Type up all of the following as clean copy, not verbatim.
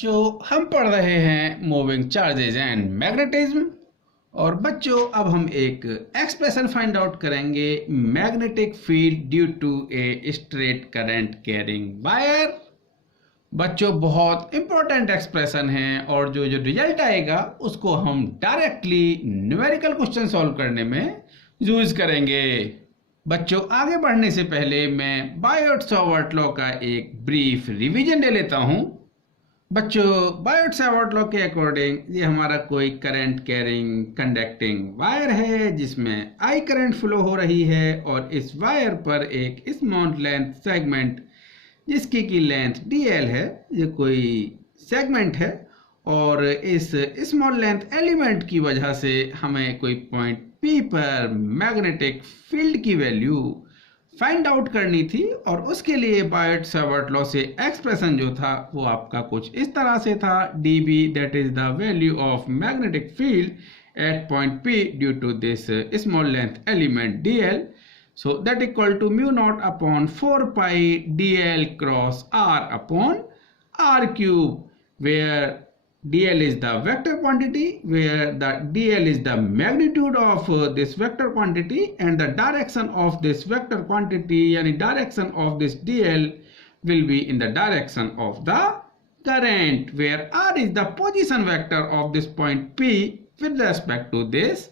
बच्चों हम पढ़ रहे हैं मूविंग चार्जेज एंड मैग्नेटिज्म। और बच्चों अब हम एक एक्सप्रेशन फाइंड आउट करेंगे magnetic field due to a straight current carrying wire. बच्चों बहुत इंपॉर्टेंट एक्सप्रेशन है और जो जो रिजल्ट आएगा उसको हम डायरेक्टली न्यूमेरिकल क्वेश्चन सॉल्व करने में यूज करेंगे। बच्चों आगे बढ़ने से पहले मैं बायोट-सावर्ट लॉ का एक ब्रीफ रिवीजन ले लेता हूं। बच्चों बायोट-सावर्ट लॉ के अकॉर्डिंग ये हमारा कोई करंट कैरिंग कंडक्टिंग वायर है जिसमें आई करंट फ्लो हो रही है और इस वायर पर एक स्मॉल लेंथ सेगमेंट जिसकी की लेंथ dl है, ये कोई सेगमेंट है और इस स्मॉल लेंथ एलिमेंट की वजह से हमें कोई पॉइंट P पर मैग्नेटिक फील्ड की वैल्यू फाइंड आउट करनी थी और उसके लिए बायोट-सावर्ट लॉ से एक्सप्रेशन जो था वो आपका कुछ इस तरह से था dB that is the value of magnetic field at point P due to this small length element dl, so that equal to mu naught upon 4 pi dl cross r upon r cube, where dl is the vector quantity, where the dl is the magnitude of this vector quantity and the direction of this vector quantity yani direction of this dl will be in the direction of the current, where r is the position vector of this point P with respect to this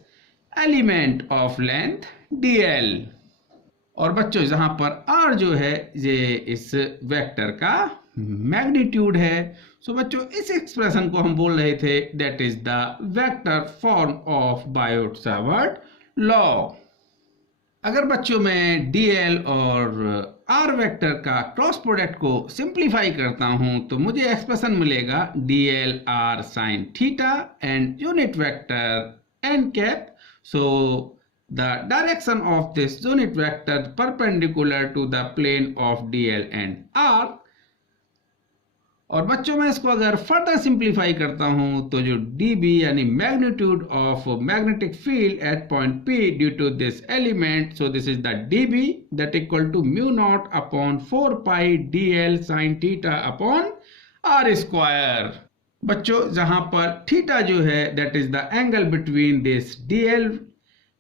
element of length dl। और बच्चों जहां पर r जो है ये इस vector का magnitude है। सो बच्चों इस एक्सप्रेशन को हम बोल रहे थे that is the vector form of Biot-Savart law. अगर बच्चों मैं dl और r वेक्टर का क्रॉस प्रोडक्ट को सिंप्लीफाई करता हूं तो मुझे एक्सप्रेशन मिलेगा dl r sin theta and unit vector n cap. So the direction of this unit vector perpendicular to the plane of dl and r। और बच्चों मैं इसको अगर फर्दर सिंप्लीफाई करता हूं तो जो dB यानी magnitude of magnetic field at point P due to this element, so this is the dB that equal to mu naught upon 4 pi dl sin theta upon r square. बच्चों जहां पर theta जो है that is the angle between this dl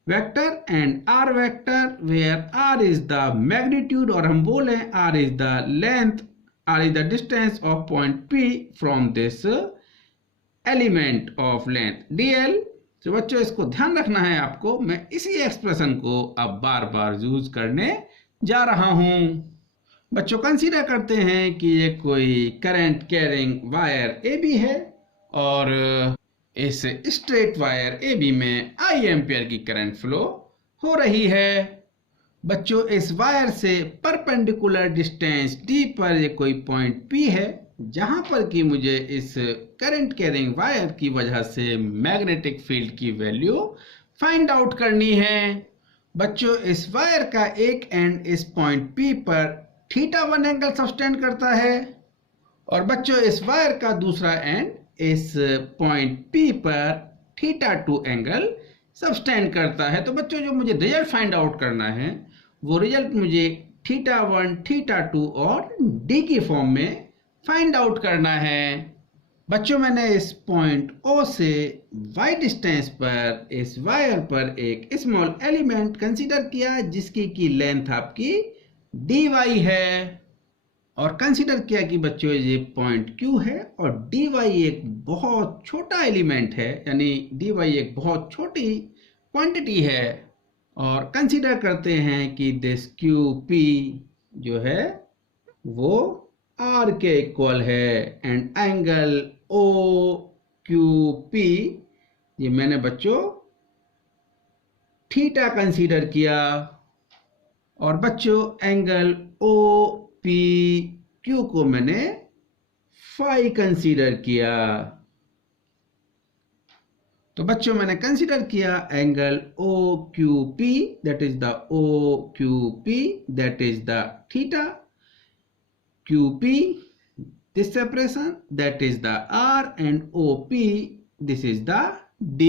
vector and r vector, where r is the magnitude और हम बोले r is the length, r is the distance of point P from this element of length dl। तो बच्चों इसको ध्यान रखना है आपको, मैं इसी एक्सप्रेशन को अब बार बार यूज करने जा रहा हूं। बच्चों कंसीडर करते हैं कि ये कोई करंट कैरिंग वायर AB है और इस स्ट्रेट वायर AB में I एम्पियर की करंट फ्लो हो रही है। बच्चों इस वायर से परपेंडिकुलर डिस्टेंस D पर ये कोई पॉइंट P है जहां पर कि मुझे इस करंट कैरिंग वायर की वजह से मैग्नेटिक फील्ड की वैल्यू फाइंड आउट करनी है। बच्चों इस वायर का एक एंड इस पॉइंट P पर θ1 एंगल सस्टेन करता है और बच्चों इस वायर का दूसरा एंड इस पॉइंट P पर θ2 एंगल सब्सटेंड करता है। तो बच्चों जो मुझे रिजल्ट फाइंड आउट करना है वो रिजल्ट मुझे θ1 θ2 और D की फॉर्म में फाइंड आउट करना है। बच्चों मैंने इस पॉइंट O से y डिस्टेंस पर इस वायर पर एक स्मॉल एलिमेंट कंसीडर किया जिसकी की लेंथ आपकी dy है और कंसीडर किया कि बच्चों ये पॉइंट Q है और dy एक बहुत छोटा एलिमेंट है यानी dy एक बहुत छोटी क्वांटिटी है और कंसीडर करते हैं कि दिस QP जो है वो R के इक्वल है एंड एंगल OQP ये मैंने बच्चों थीटा कंसीडर किया और बच्चों एंगल OPQ को मैंने फाई कंसीडर किया। तो बच्चों मैंने कंसीडर किया angle OQP that is the OQP that is the theta, QP this separation that is the R and OP this is the D।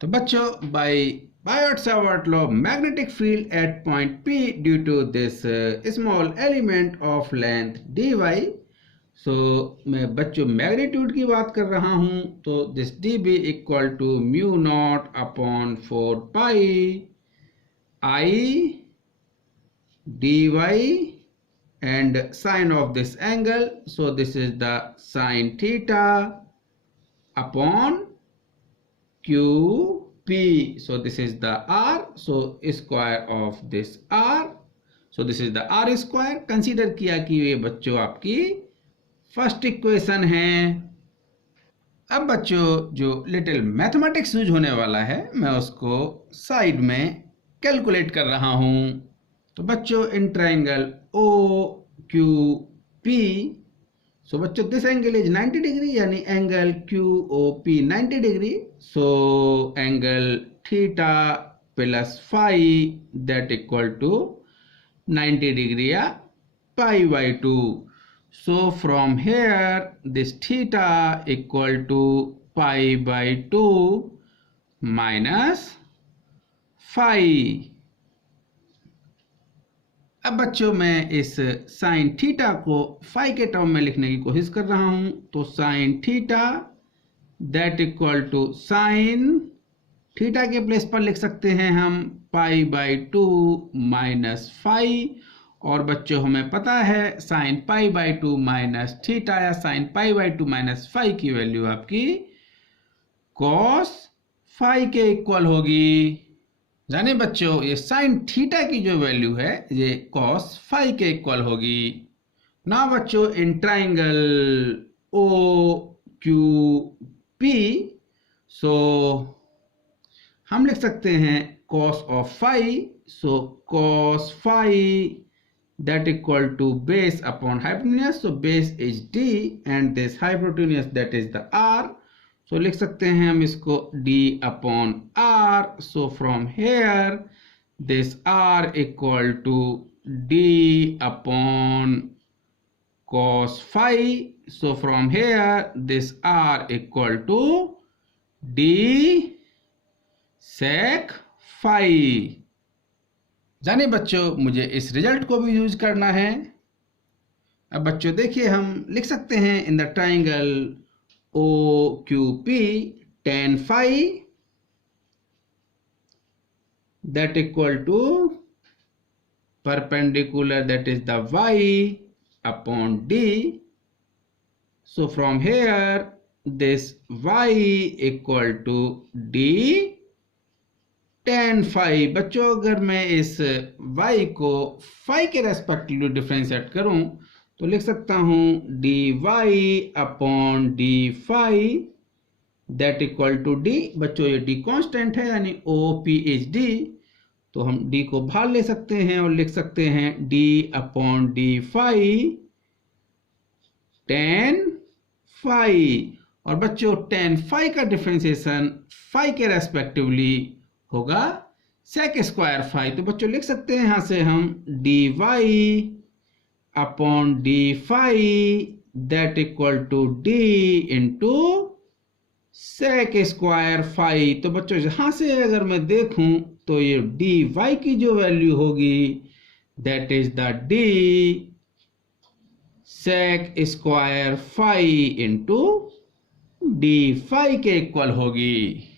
तो बच्चों by Biot-Savart law magnetic field at point P due to this small element of length dy, so मैं बच्चों magnitude की बात कर रहा हूं, तो this D B equal to mu naught upon 4 pi I dy and sine of this angle. So this is the sine theta upon qp. So this is the r. So square of this r. So this is the r square. Consider किया कि ये बच्चों आपकी first equation है। अब बच्चों जो little mathematics use होने वाला है मैं उसको साइड में कैलकुलेट कर रहा हूं। तो बच्चों in triangle O Q P, so बच्चों दिस एंगल इज 90 डिग्री, यानी angle Q O P 90 degree. So angle theta plus phi that equal to 90 degree या pi by 2। So from here this theta equal to pi by 2 minus phi। अब बच्चों मैं इस sine theta को phi के term में लिखने की कोशिश कर रहा हूं। तो sine theta that equal to sine theta के प्लेस पर लिख सकते हैं हम पाई बाई 2 माइनस फाई। और बच्चों हमें पता है sine pi by 2 minus theta या sine pi by 2 minus phi की वैल्यू आपकी कॉस फाई के इक्वल होगी। जाने बच्चों ये साइन थीटा की जो वैल्यू है ये कॉस फाई के इक्वल होगी। ना बच्चों in triangle O Q P, so हम लिख सकते हैं cos of phi. So cos phi that equal to base upon hypotenuse. So base is d and this hypotenuse that is the r. So लिख सकते हैं हम इसको d upon r. So from here this r equal to d upon cos phi. So from here this r equal to d sec phi। जाने बच्चों मुझे इस result को भी यूज करना है। अब बच्चों देखिए हम लिख सकते हैं in the triangle O Q P tan phi that equal to perpendicular that is the y upon d. So from here this y equal to d tan phi। बच्चों अगर मैं इस y को phi के रेस्पेक्टिव डिफरेंशिएट करूं तो लिख सकता हूं dy upon d phi that equal to d। बच्चों ये d कांस्टेंट है यानी OP इज d, तो हम d को बाहर ले सकते हैं और लिख सकते हैं d upon d phi tan phi। और बच्चों tan phi का डिफरेंशिएशन phi के रेस्पेक्टिवली होगा sec स्क्वायर फाई। तो बच्चों लिख सकते हैं यहां से हम dy upon d phi that equal to d into sec square phi. तो बच्चों यहां से अगर मैं देखूं तो ये dy की जो वैल्यू होगी that is the d sec square phi into d phi के इक्वल होगी।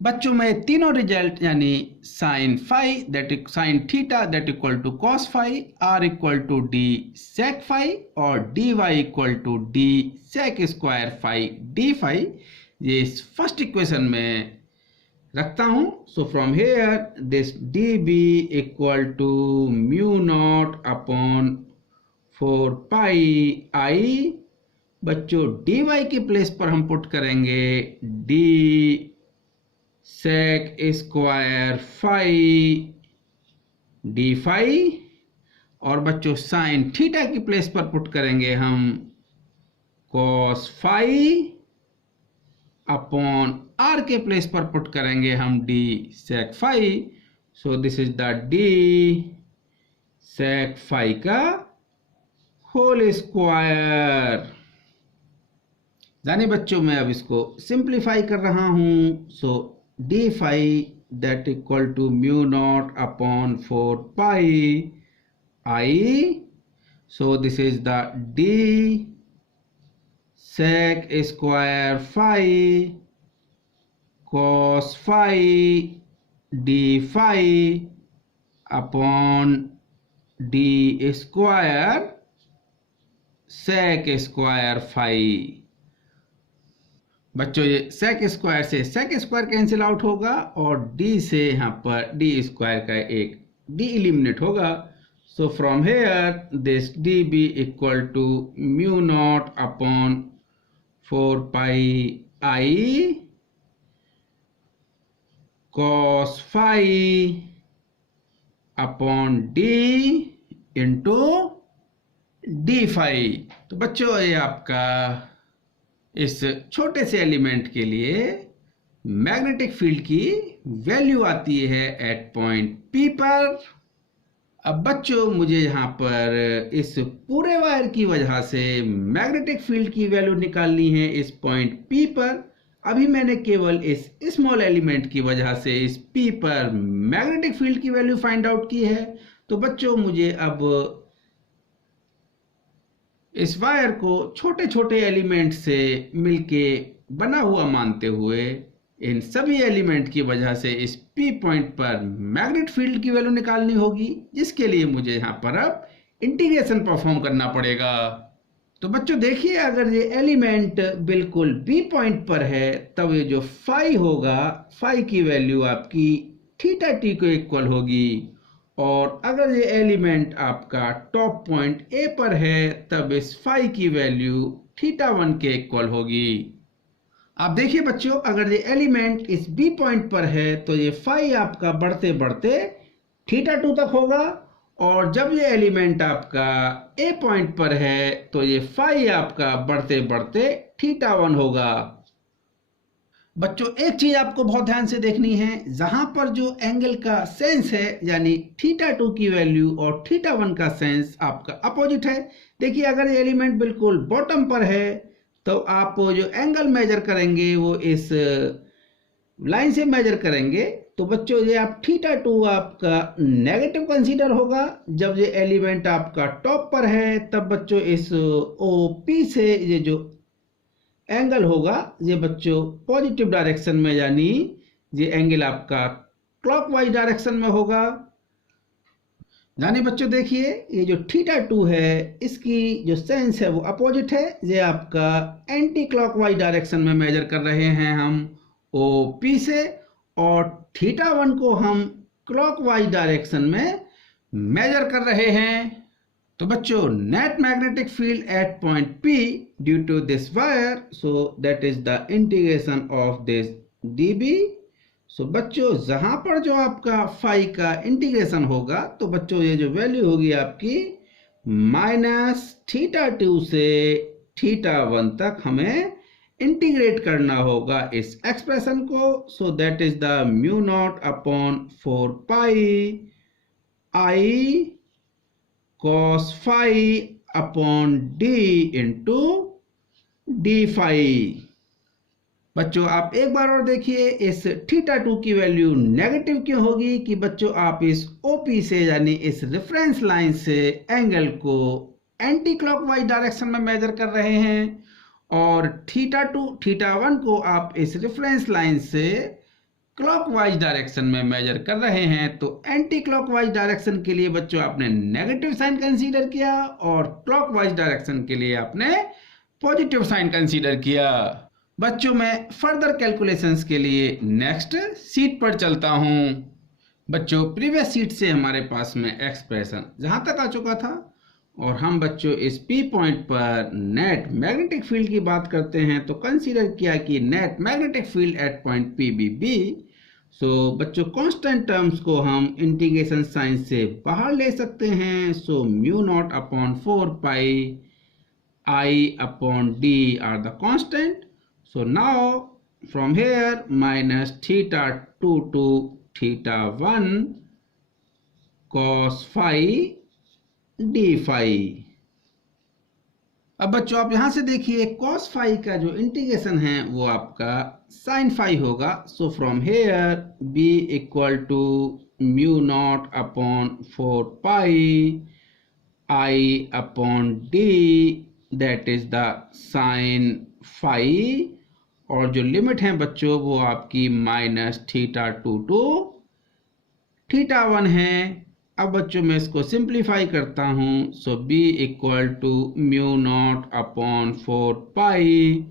बच्चों में तीनों रिजल्ट यानी sine phi that sine theta that equal to cos phi, are equal to D sec phi और D Y equal to D sec square phi D phi, ये इस first equation में रखता हूं। So from here this D B equal to mu naught upon 4 pi आई। बच्चों D Y की place पर हम पुट करेंगे D sec square phi D phi, और बच्चों साइन थीटा की प्लेस पर पुट करेंगे हम कॉस फाई अपॉन आर के प्लेस पर पुट करेंगे हम D sec phi. So this is the D sec phi का होल स्क्वायर। जानिए बच्चों मैं अब इसको सिंप्लीफाई कर रहा हूं। So d phi that equal to mu naught upon 4 pi I. So this is the d sec square phi cos phi d phi upon d square sec square phi. बच्चों ये sec स्क्वायर से sec square cancel out होगा और d से यहाँ पर d square का एक d एलिमिनेट होगा। So from here this db equal to mu naught upon 4 pi i cos phi upon d into D phi. तो बच्चों ये आपका इस छोटे से एलिमेंट के लिए मैग्नेटिक फील्ड की वैल्यू आती है एट पॉइंट P पर। अब बच्चों मुझे यहाँ पर इस पूरे वायर की वजह से मैग्नेटिक फील्ड की वैल्यू निकालनी है इस पॉइंट P पर। अभी मैंने केवल इस स्मॉल एलिमेंट की वजह से इस P पर मैग्नेटिक फील्ड की वैल्यू फाइंड आउट की है। तो बच्चों मुझे अब इस वायर को छोटे छोटे एलिमेंट से मिलके बना हुआ मानते हुए इन सभी एलिमेंट की वजह से इस P पॉइंट पर मैग्नेट फील्ड की वैल्यू निकालनी होगी, जिसके लिए मुझे यहाँ पर अब इंटीग्रेशन परफॉर्म करना पड़ेगा। तो बच्चों देखिए, अगर ये एलिमेंट बिल्कुल B पॉइंट पर है तब ये जो फाई होगा, फाई की वैल्यू आपकी थीटा t को इक्वल होगी। और अगर ये एलिमेंट आपका टॉप पॉइंट A पर है तब इस फाई की वैल्यू थीटा 1 के इक्वल होगी। आप देखिए बच्चों, अगर ये एलिमेंट इस B पॉइंट पर है तो ये फाई आपका बढ़ते बढ़ते थीटा 2 तक होगा, और जब ये एलिमेंट आपका A पॉइंट पर है तो ये फाई आपका बढ़ते बढ़ते थीटा 1 होगा। बच्चों एक चीज आपको बहुत ध्यान से देखनी है, जहां पर जो एंगल का सेंस है यानी थीटा 2 की वैल्यू और थीटा 1 का सेंस आपका अपोजिट है। देखिए अगर ये एलिमेंट बिल्कुल बॉटम पर है तो आप जो एंगल मेजर करेंगे वो इस लाइन से मेजर करेंगे। तो बच्चों ये आप थीटा 2 आपका नेगेटिव कंसीडर होगा। जब ये एलिमेंट आपका टॉप पर है तब बच्चों इस OP से ये जो एंगल होगा ये बच्चों पॉजिटिव डायरेक्शन में, यानी ये एंगल आपका क्लॉकवाइज डायरेक्शन में होगा। यानी बच्चों देखिए ये जो थीटा 2 है इसकी जो सेंस है वो अपोजिट है, ये आपका एंटी क्लॉकवाइज डायरेक्शन में मेजर कर रहे हैं हम OP से, और थीटा 1 को हम क्लॉकवाइज डायरेक्शन में मेजर कर रहे हैं। तो बच्चों net magnetic field at point P due to this wire, so that is the integration of this dB। So बच्चों जहां पर जो आपका फाई का इंटीग्रेशन होगा तो बच्चों ये जो वैल्यू होगी आपकी माइनस थीटा 2 से थीटा 1 तक हमें इंटीग्रेट करना होगा इस एक्सप्रेशन को। So that is the mu naught upon 4 pi i cos phi upon d into D phi. बच्चों आप एक बार और देखिए इस थीटा 2 की वैल्यू नेगेटिव क्यों होगी कि बच्चों आप इस OP से यानी इस रेफरेंस लाइन से एंगल को एंटी क्लॉकवाइज डायरेक्शन में मेजर कर रहे हैं, और थीटा 2 थीटा 1 को आप इस रेफरेंस लाइन से क्लॉकवाइज डायरेक्शन में मेजर कर रहे हैं। तो एंटी क्लॉकवाइज डायरेक्शन के लिए बच्चों आपने नेगेटिव साइन कंसीडर किया और क्लॉकवाइज डायरेक्शन के लिए आपने पॉजिटिव साइन कंसीडर किया। बच्चों मैं फर्दर कैलकुलेशंस के लिए नेक्स्ट सीट पर चलता हूं। बच्चों प्रीवियस सीट से हमारे पास में एक्सप्रेशन जहां तक आ चुका था, और हम बच्चों इस P पॉइंट पर नेट मैग्नेटिक फील्ड की बात करते हैं तो कंसीडर किया कि net magnetic field at point PB। सो बच्चों कांस्टेंट टर्म्स को हम इंटीग्रेशन साइन से बाहर ले सकते हैं। So mu naught upon 4 pi i upon d are the constant. So now from here minus theta 2 to theta 1 cos phi D phi. अब बच्चों आप यहां से देखिए cos फाई का जो इंटीग्रेशन है वो आपका sin फाई होगा। So from here b equal to mu naught upon 4 pi i upon d that is the sine phi, और जो लिमिट है बच्चों वो आपकी -θ2 टू θ1 है। अब बच्चों मैं इसको सिंप्लीफाई करता हूं, so b equal to μ0/4 pi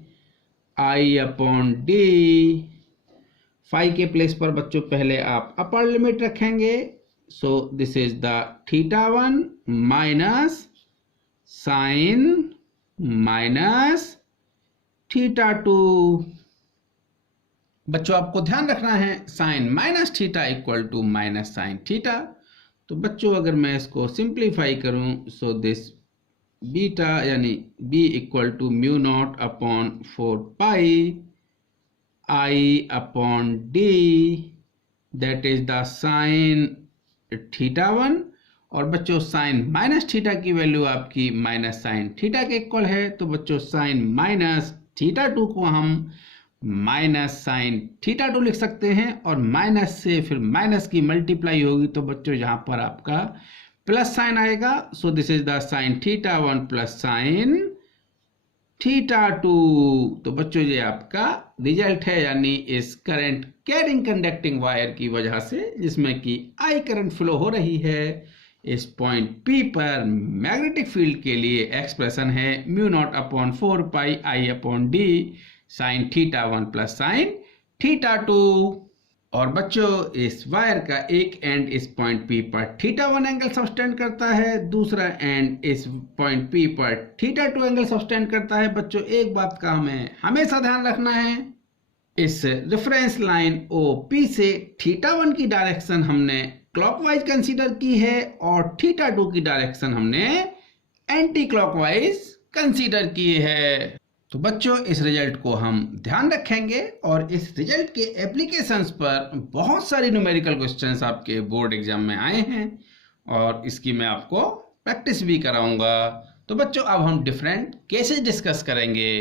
i upon D. Phi के प्लेस पर बच्चों पहले आप अपर लिमिट रखेंगे, so this is the θ1 minus sine minus θ2। बच्चों आपको ध्यान रखना है sine minus theta equal to minus sine theta. तो बच्चों अगर मैं इसको सिंप्लीफाई करूं, सो दिस बीटा यानी b equal to μ0/4 pi i upon D, that is the sine θ1। और बच्चों साइन माइनस थीटा की वैल्यू आपकी माइनस साइन थीटा के इक्वल है, तो बच्चों साइन माइनस θ2 को हम माइनस साइन θ2 लिख सकते हैं, और माइनस से फिर माइनस की मल्टीप्लाई होगी तो बच्चों यहाँ पर आपका प्लस साइन आएगा। So this is the sine θ1 plus sine θ2। तो बच्चों ये आपका रिजल्ट है, यानी इस करंट कैरिंग कंडक्टिंग वायर की वजह से जिसमें कि I करंट फ्लो हो रही है, इस पॉइंट P पर मैग्नेटिक फील्ड के लिए एक्सप्रेशन है μ0/4 pi I upon D sine θ1 plus sine θ2। और बच्चों इस वायर का एक एंड इस पॉइंट P पर θ1 एंगल सब्सटेंड करता है, दूसरा एंड इस पॉइंट P पर θ2 एंगल सब्सटेंड करता है। बच्चों एक बात का हमें हमेशा ध्यान रखना है, इस रेफरेंस लाइन OP से θ1 की डायरेक्शन हमने क्लॉकवाइज कंसीडर की है और θ2 की डायरेक्शन हमने एंटी क्लॉकवाइज कंसीडर की है। तो बच्चों इस रिजल्ट को हम ध्यान रखेंगे, और इस रिजल्ट के एप्लीकेशंस पर बहुत सारी न्यूमेरिकल क्वेश्चंस आपके बोर्ड एग्जाम में आए हैं, और इसकी मैं आपको प्रैक्टिस भी कराऊंगा। तो बच्चों अब हम डिफरेंट केसेस डिस्कस करेंगे।